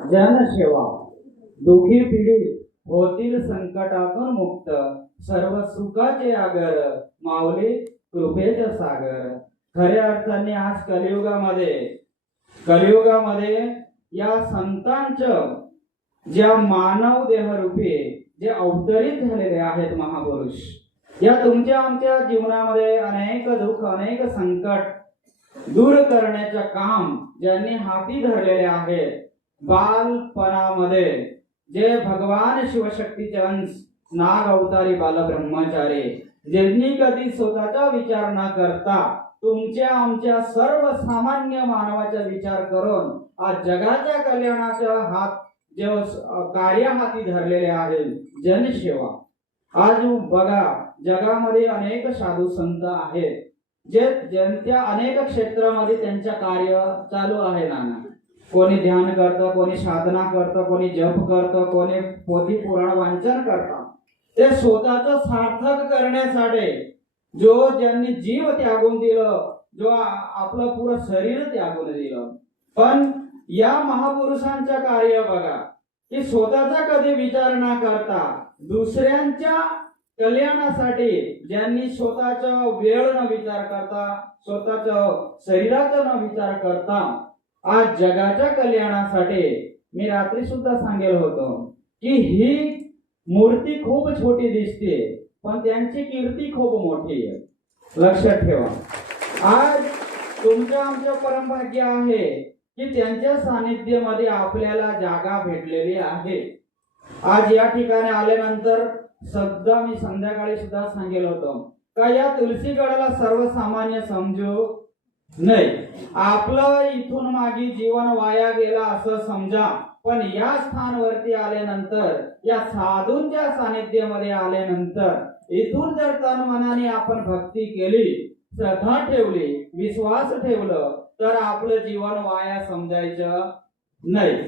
जनसेवा दुखी पीडित होतील संकटातून मुक्त सर्व सुखाचे आगर माऊली कृपेचे सागर। खऱ्या अर्थाने आज कलियुगामध्ये या संतांचं ज्या मानव देहरूपी जे अवतरित झालेले आहेत महापुरुष, या तुमच्या आमच्या जीवनामध्ये अनेक दुःख अनेक संकट दूर करण्याचे काम ज्यांनी हाती धरलेले आहेत। बालपणामध्ये जे भगवान शिवशक्तीचे अंश नाग अवतारी बालब्रह्मचारी ज्यांनी कधी स्वतःचा विचार न करता तुमच्या आमच्या सर्वसामान्य मानवाचा विचार करून आज जगाच्या कल्याणाचा हात जे कार्य हाती धरलेले आहे जनसेवा। आज बघा जगामध्ये अनेक साधू संत आहेत जे ज्यांच्या अनेक क्षेत्रामध्ये त्यांचे कार्य चालू आहे नाना। कोणी ध्यान करतं, कोणी साधना करतं, कोणी जप करतं, कोणी पोथी पुराण वाचन करतं। ते स्वतःचं सार्थक करण्यासाठी जो ज्यांनी जीव त्यागून दिलं, जो आपलं पूर्ण शरीर त्यागून दिलं, पण या महापुरुषांचं कार्य बघा की स्वतःचा कधी विचार न करता दुसऱ्यांच्या कल्याणासाठी ज्यांनी स्वतःचा वेळ न विचार करता स्वतःचा शरीराचा न विचार करता आज जगाच्या कल्याणासाठी मी रात्री सुद्धा सांगेल होतो की ही मूर्ती खूप छोटी दिसते पण त्यांची कीर्ती खूप मोठी आहे। लक्षात ठेवा, आज तुमच्या आमच्या परमभाग्य आहे की त्यांच्या सानिध्यामध्ये आपल्याला जागा भेटलेली आहे। आज या ठिकाणी आल्यानंतर सध्या मी संध्याकाळी सुद्धा सांगेल होतो का या तुलसीगडाला सर्वसामान्य समजू नाही, आपलं इथून मागे जीवन वाया गेला असं समजा, पण या स्थानवरती आल्यानंतर या साधूंच्या सानिध्यामध्ये आल्यानंतर इथून जर तन मनाने आपण भक्ती केली, श्रद्धा ठेवली, विश्वास ठेवलं तर आपलं जीवन वाया समजायचं नाही।